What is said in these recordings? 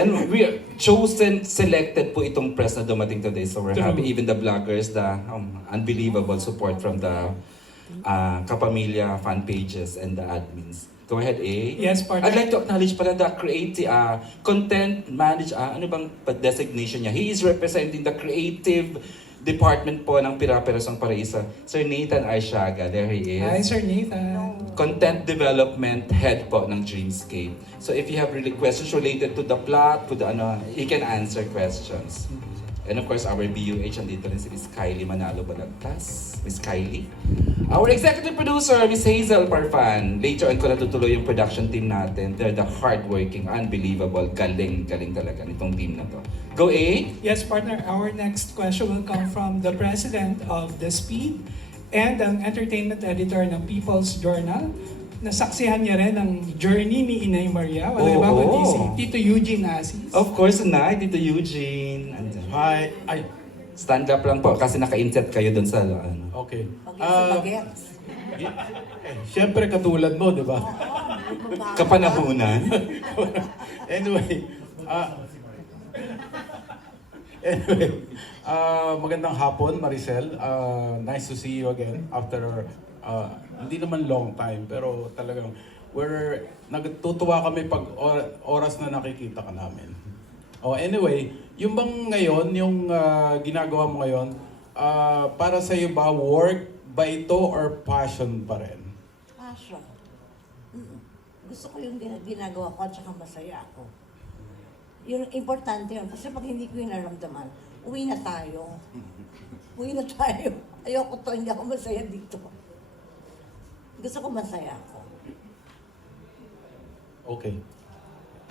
And we are chosen, selected po itong press na dumating today. So we're happy. Even the vloggers, the unbelievable support from the Kapamilya fan pages and the admins. Go ahead, A. Yes, partner. I'd like to acknowledge pala the creative, content manager, ano bang designation niya? He is representing the creative department po ng Pira-Pirasong Paraíso. Sir Nathan Arshaga, there he is. Hi, Sir Nathan. Content Development Head po ng Dreamscape. So if you have really questions related to the plot, to the he can answer questions. And of course, our BUH, andito rin si Miss Kylie Manalo Balagtas. Miss Kylie. Our executive producer, Miss Hazel Parfan. Later on ko natutuloy yung production team natin. They're the hardworking, unbelievable, galing talaga nitong team na to. Go A! Yes, partner. Our next question will come from the president of The Speed and ang entertainment editor ng People's Journal. Nasaksihan niya rin ang journey ni Inay Maria. Wala ba kundi si Tito Eugene Asis. Of course, na, Tito Eugene. Hi. Ay, Stand up lang po kasi naka-inset kayo dun sa ano. okay. Bagets. Siyempre katulad mo, di ba? Kapanahunan. Anyway, magandang hapon, Maricel. Nice to see you again after hindi naman long time, pero talagang nagtutuwa kami pag oras na nakikita ka namin. Oh, anyway, yung bang ngayon, yung ginagawa mo ngayon, para sa iyo ba work ba ito or passion pa rin? Passion. Gusto ko yung ginagawa ko at saka masaya ako. Yung importante yun. Kasi pag hindi ko yung naramdaman, uwi na tayo. Uwi na tayo. Ayoko to, hindi ako masaya dito. Gusto ko masaya ako. Okay.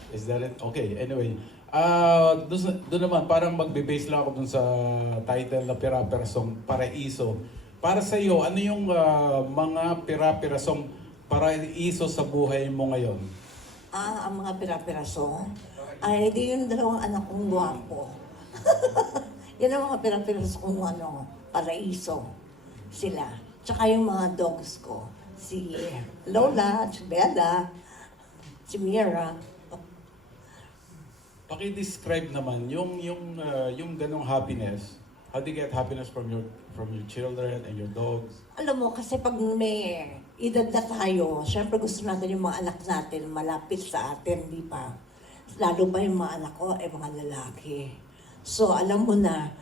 Is that it? Okay, anyway. Doon naman, parang magbe-base lang ako dun sa title na Pira-Pirasong Paraiso. Para sa iyo, ano yung mga pira-pirasong paraiso sa buhay mo ngayon? Ang mga pira-piraso, ay di yung dalawang anak kong guwapo. Yan ang mga pira-piraso kong paraiso. Sila. Tsaka yung mga dogs ko. Si Lola, si Bella, si Mira. Paki-describe naman yung ganong happiness. How do you get happiness from your children and your dogs? Alam mo, kasi pag may edad na tayo, syempre gusto natin yung mga anak natin malapit sa atin, di ba? Lalo pa yung mga anak ko, mga lalaki. So, alam mo na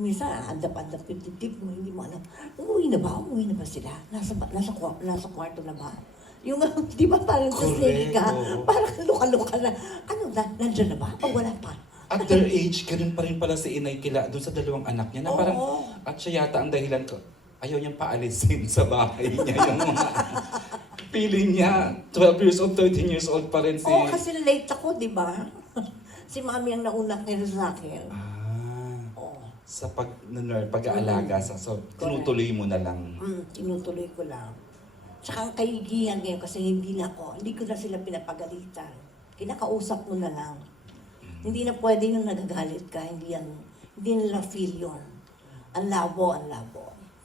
minsan, andap-andap yung titip mo, hindi mo alam, umuwi na ba sila? Nasa kwarto na ba? Yung, di ba parang sa snake ka, parang luka-luka na, nandyan na ba? O wala pa? At their age, ganun pa rin pala si Inay kila doon sa dalawang anak niya na parang, at siya yata ang dahilan ko, ayaw niyang paalisin sa bahay niya yung mga feeling niya, 12 years old, 13 years old pa rin si... Oo, kasi late ako, di ba? Si mami ang nauna nila sa akin. Sa pag-aalaga sa so tinutuloy mo na lang. Tinutuloy ko lang. Tsaka ang kaigihan ngayon kasi hindi ko na sila pinapagalitan. Kinakausap mo na lang. Hindi na pwede yung nagagalit ka, hindi nila feel yun. Ang labo.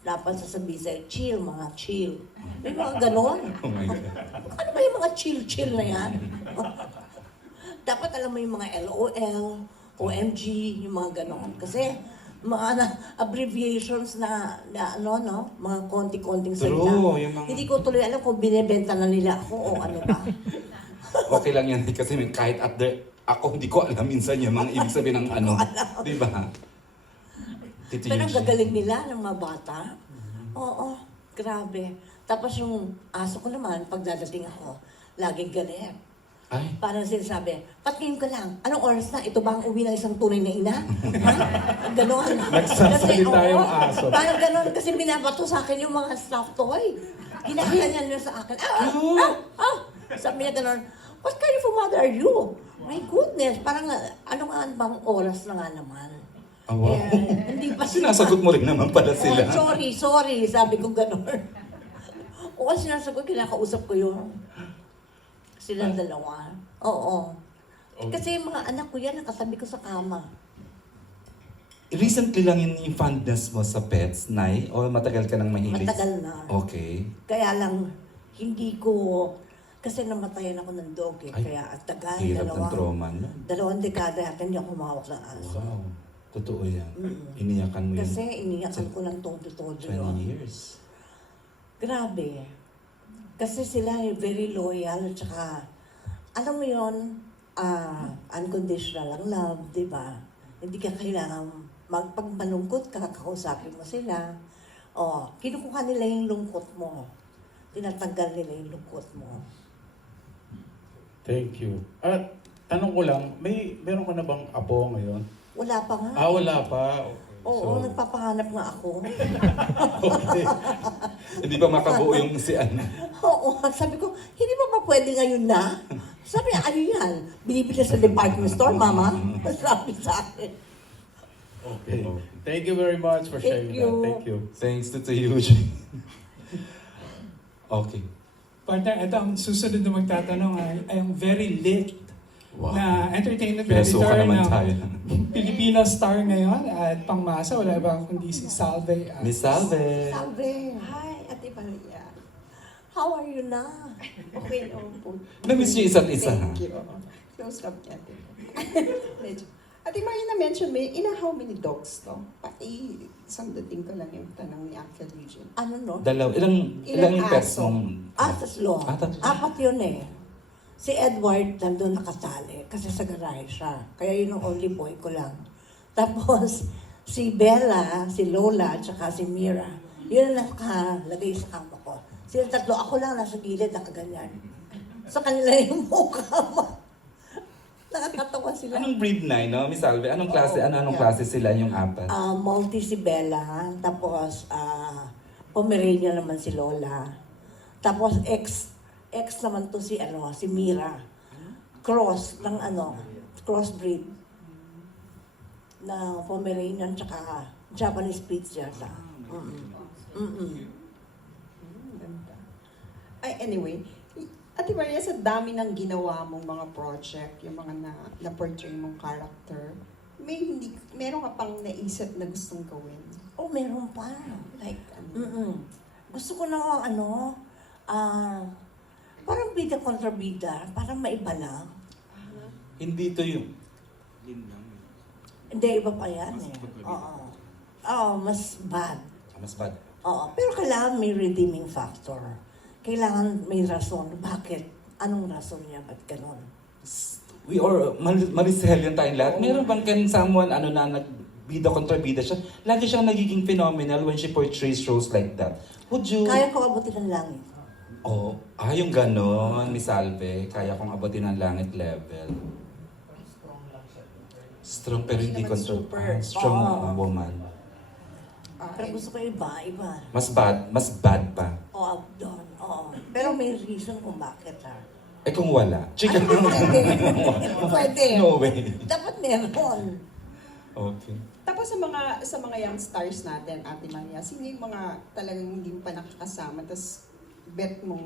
Dapat sasabihin sa'yo, chill, mga chill. May mga ganon. Oh my God. Ano ba yung mga chill na yan? Dapat alam mo yung mga LOL, OMG, yung mga ganon. Kasi mga abbreviations na mga konti-konting salita. True, yung mga... Hindi ko tuloy alam kung binebenta na nila ako o ano ba. Okay lang yan kasi kahit ako hindi ko alam minsan yung mga ibig sabihin ng di ba? Tito Pero ang Eugene. gagaling nila ng mga bata. Oo, grabe. Tapos yung aso ko naman, pag dadating ako, laging galit. Ay, Parang sinasabi, patingin ka lang, anong oras na? Ito ba ang uwi ng isang tunay na ina? Ha? Ganon. Nagsasalita oo, yung aso. Parang ganon, kasi binabato sa akin yung mga stuffed toy. Ginakanya niya sa akin. Sabi niya ganon, what kind of a mother are you? My goodness, parang ano nga bang oras na nga naman? wow. Hindi pa Sinasagot mo rin naman pala sila. Sorry, sabi ko ganon. Oo, sinasagot, kinakausap ko yun. Silang dalawa. Oo. Kasi yung mga anak ko yan, nakatabi ko sa kama. Recently lang yung fondness mo sa pets, Nay? O matagal ka nang mahilig? Matagal na. Okay. Kaya lang, hindi ko... Kasi namatayan ako ng dog eh. Ay, Kaya at tagal, Hirap ng trauma, no? dalawang dekada yata hindi ako humawak ng aso. Wow. Totoo yan. Mm. Iniyakan mo Kasi yun. iniyakan ko ng todo-todo 20 yun. years. Grabe. Kasi sila ay very loyal, tsaka, alam mo yun, unconditional ang love, di ba? Hindi ka kailangan, pag malungkot ka, kakausapin mo sila. O, kinukuha nila yung lungkot mo. Tinatanggal nila yung lungkot mo. Thank you. At tanong ko lang, meron ka na bang apo ngayon? Wala pa nga. Wala pa. Oo, nagpapahanap nga ako. Okay. Hindi pa makabuo yung si Ana. Oo, sabi ko, hindi ba pwede ngayon na? Sabi niya, ano yan? Binibili sa department store, mama? Sabi sa akin. Okay. Thank you very much for sharing Thank you. that. Thank you. Thanks to Eugene. Okay. Partner, ito ang susunod na magtatanong ay ang very lit Wow. na entertainment Pinasukan editor naman ng tayo. Filipino Star ngayon at pangmasa, wala ba kundi si Salve. Miss Salve. Salve, Hi, Ate Maria. how are you na? Okay lang po. Na-miss niyo isa't isa, ha? Thank you. Close love niya, Ate. Medyo. Ate Maria na-mention mo, how many dogs to? Pati isang dating ko lang yung tanong ni Uncle Eugene. Ano no? Ilang Ilang pets aso? mong... Tatlo. Tatlo. Apat yun eh. Si Edward nandun nakatali kasi sa garahe siya. Kaya yun ang only boy ko lang. Tapos, si Bella, si Lola, at saka si Mira, yun ang nakalagay sa kama ko. Sila tatlo, ako lang nasa gilid, nakaganyan. Sa kanila yung mukha mo. Nakakatawa sila. Anong breed na, no? Miss Salve, anong klase, Oo, anong yeah. klase sila yung apat? Multi si Bella, tapos Pomeranian naman si Lola. Tapos ex naman to si si Mira. Cross ng crossbreed na Pomeranian tsaka Japanese Spitz yata. Ganda. Ay, anyway, Ate Maria, sa dami ng ginawa mong mga project, yung mga na-portray mong character, meron ka pang naisip na gustong gawin? Oh, meron pa. Like, ano? Gusto ko na parang bida kontra bida, parang maiba lang. Hindi to yung... Hindi, iba pa yan eh. Oo. Oo, mas bad. Mas bad. Oo, pero kailangan may redeeming factor. Kailangan may rason. Bakit? Anong rason niya? Ba't ganun? We are, Maricel yun tayong lahat. Meron bang someone na nagbida kontra bida siya? Lagi siyang nagiging phenomenal when she portrays roles like that. Would you... Kaya ko abutin ng langit. Oh, yung ganon, Miss Salve. Kaya kong abutin ng langit level. Strong pero hindi Hindi naman control. super. Strong woman. Pero gusto ko iba. Mas bad pa. Oo, doon. Oo. Pero may reason kung bakit Eh kung wala. Chicken. Pwede. No way. Dapat meron. Okay. Tapos sa mga young stars natin, Ate Maria, sino yung mga talagang hindi mo pa nakakasama, tapos bet mong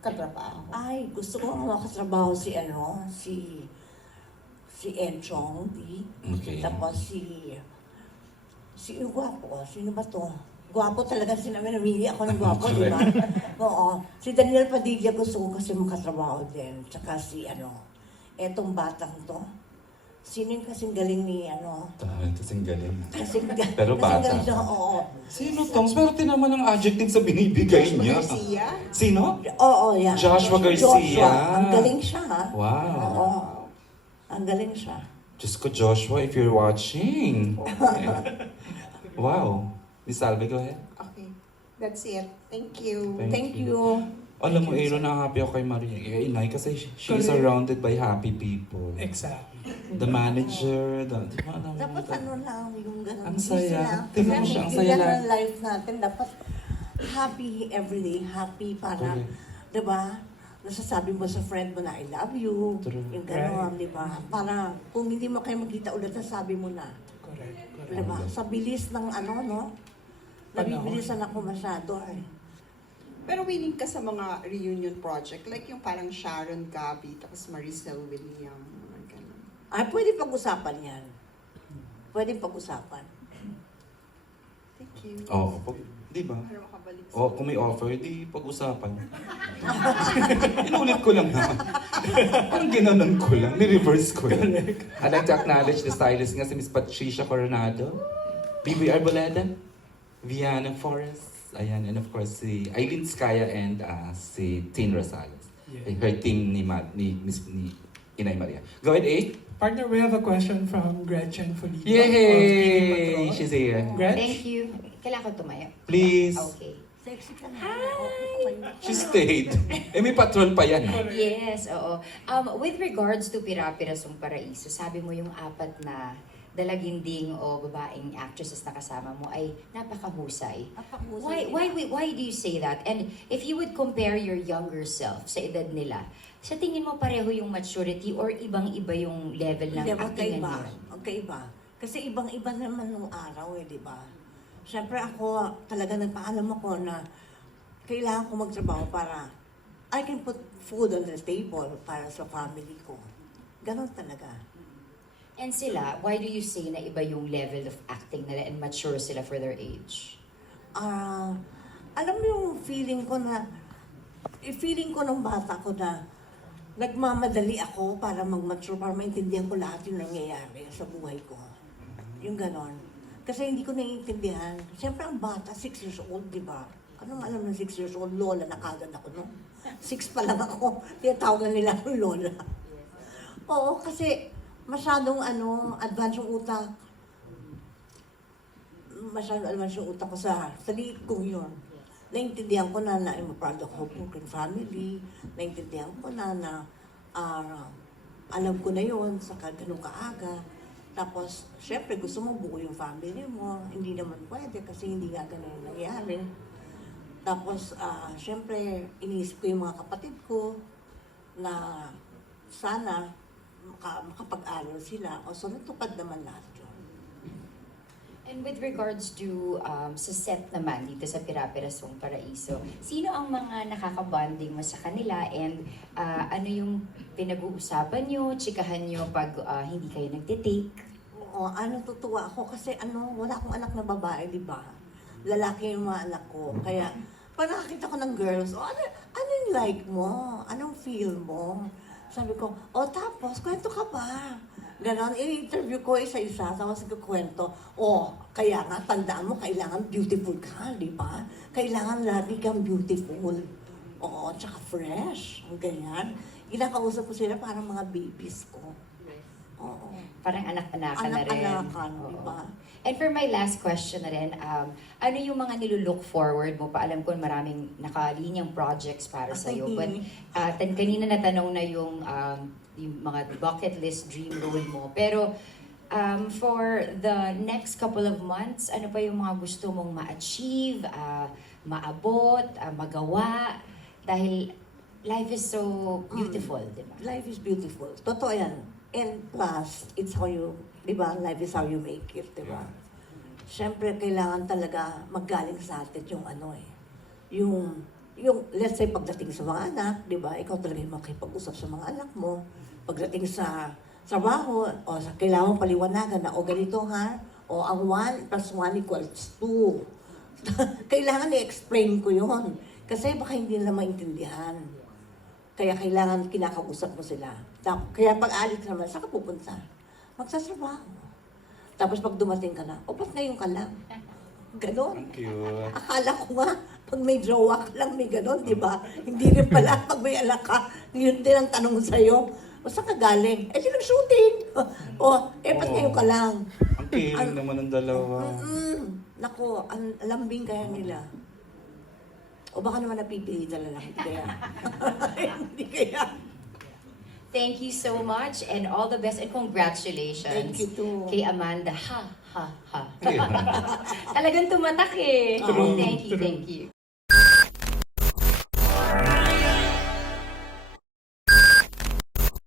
katrabaho? Ay, gusto ko makatrabaho si Enchong Di. Okay. Tapos yung gwapo. Sino ba to? Gwapo talaga namili ako ng gwapo, di ba? Oo. Si Daniel Padilla gusto ko kasi makatrabaho din. Tsaka etong batang to. Sino yung kasing galing ni Kasing galing. kasing Pero bata. galing siya, oo. Sino tong? Swerte naman ang adjective sa binibigay niya. Garcia? Sino? Oo, yan. Joshua Garcia. Ang galing siya, ha? Wow. Oo. Ang galing siya. Diyos ko, Joshua, if you're watching. Wow. Miss Salve, go ahead. Okay. That's it. Thank you. Thank you. Alam mo, Aaron, happy ako kay Maria. Kay Inay kasi she is surrounded by happy people. Exactly. The manager, Dapat lang yung gano'n. Ang saya. Kasi Tingnan mo siya, ang saya bigyan lang. ng life natin, dapat happy everyday. Happy para, Correct. di ba? Nasasabi mo sa friend mo na I love you. True. Yung gano'n, di ba? Para kung hindi mo kayo magkita ulit, nasabi mo na. Correct. Di ba? Sa bilis ng nabibilisan ako masyado eh. Pero willing ka sa mga reunion project, like yung parang Sharon Gabi, tapos Maricel William, mga ganun. Ay, pwede pag-usapan yan. Pwede pag-usapan. Thank you. Oh, hindi Di ba? Para makabalik sa... O, kung may offer, di pag-usapan. Inulit ko lang naman. Parang ginanon ko lang, ni-reverse ko lang. I'd like to acknowledge the stylist nga si Miss Patricia Coronado, Bibi Arboleda, Viana Forrest, ayan, and of course si Aileen Skaya and si Tin Rosales. Yeah. Her team ni Inay Maria. Go ahead, A. Partner, we have a question from Gretchen Folico. of Yay! Speedy Patrol. She's here. Gretch? Thank you. Kailangan ko tumayo. Please. Okay. Sexy ka na. She stayed. Eh, may patrol pa yan. Yes, oo. With regards to Pira-Pirasong Paraiso, sabi mo yung apat na dalaginding o babaeng actresses na kasama mo ay napakahusay. Why do you say that? And if you would compare your younger self sa edad nila, sa tingin mo pareho yung maturity or ibang-iba yung level ng Hindi, acting magkaiba. niyo? Magkaiba. Kasi ibang-iba naman nung araw di ba? Siyempre ako, talaga nagpaalam ako na kailangan ko magtrabaho para I can put food on the table para sa family ko. Ganon talaga. And sila, why do you say na iba yung level of acting nila and mature sila for their age? Alam mo yung feeling ko nung bata ko na nagmamadali ako para mag-mature, para maintindihan ko lahat yung nangyayari sa buhay ko. Yung ganon. Kasi hindi ko naiintindihan. Siyempre ang bata, 6 years old, di ba? Anong alam ng 6 years old? Lola na kagad ako, no? 6 pa lang ako. Tinatawagan nila akong lola. Oo, kasi masyadong advance yung utak. Masyadong advance yung utak ko sa liit kong yun. Naintindihan ko na I'm proud of broken family. Naintindihan ko na alam ko na yun sa ganun kaaga. Tapos, syempre, gusto mo buo yung family mo. Hindi naman pwede kasi hindi nga ganun yung nangyari. Tapos, syempre, iniisip ko yung mga kapatid ko na sana makapag-aral sila. O so, natupad naman lahat yun. And with regards to sa set naman dito sa Pira-Pirasong Paraiso, sino ang mga nakaka-bonding mo sa kanila and ano yung pinag-uusapan nyo, chikahan nyo pag hindi kayo nagtitake? Oo, natutuwa ako kasi wala akong anak na babae, di ba? Lalaki yung mga anak ko. Kaya, pag nakakita ko ng girls, ano yung like mo? Anong feel mo? Sabi ko, tapos, kwento ka ba? Ganon, i-interview ko isa-isa, tapos nagkukwento. Kaya nga, tandaan mo, kailangan beautiful ka, di ba? Kailangan lagi kang beautiful. Oo, tsaka fresh. Ang ganyan. Kinakausap ko sila parang mga babies ko. Oo. Parang anak-anakan na rin. Anak-anakan, Oo. di ba? And for my last question na rin, ano yung mga nilulook forward mo? Paalam ko maraming nakalinyang projects para sa'yo. But kanina natanong na yung mga bucket list dream role mo. Pero for the next couple of months, ano pa yung mga gusto mong ma-achieve, maabot, magawa? Dahil life is so beautiful, di ba? Life is beautiful. Totoo yan. And plus, it's how you, di ba? Life is how you make it, di ba? Siyempre, kailangan talaga maggaling sa atin yung let's say, pagdating sa mga anak, di ba? Ikaw talaga yung makipag-usap sa mga anak mo. Pagdating sa trabaho, kailangan paliwanagan na, ganito ha, ang 1 + 1 = 2. Kailangan i-explain ko yun. Kasi baka hindi nila maintindihan. Kaya kailangan kinakausap mo sila. Kaya pag alis naman, saan ka pupunta? Magsatrabaho. Tapos pag dumating ka na, ba't ngayon ka lang? Ganon. Thank you. Akala ko nga, pag may jowa ka lang, may ganon, di ba? Hindi rin pala, pag may anak ka, yun din ang tanong sa'yo. Saan ka galing? Di nag-shooting. Ba't ngayon ka lang? Ang kiling naman ng dalawa. Naku, ang lambing kaya nila. O baka naman napipilitan na lang. Hindi kaya. Hindi kaya. Thank you so much and all the best and congratulations. Thank you too. Kay Amanda. Ha. Talagang tumatak eh. True, Thank you, true. thank you.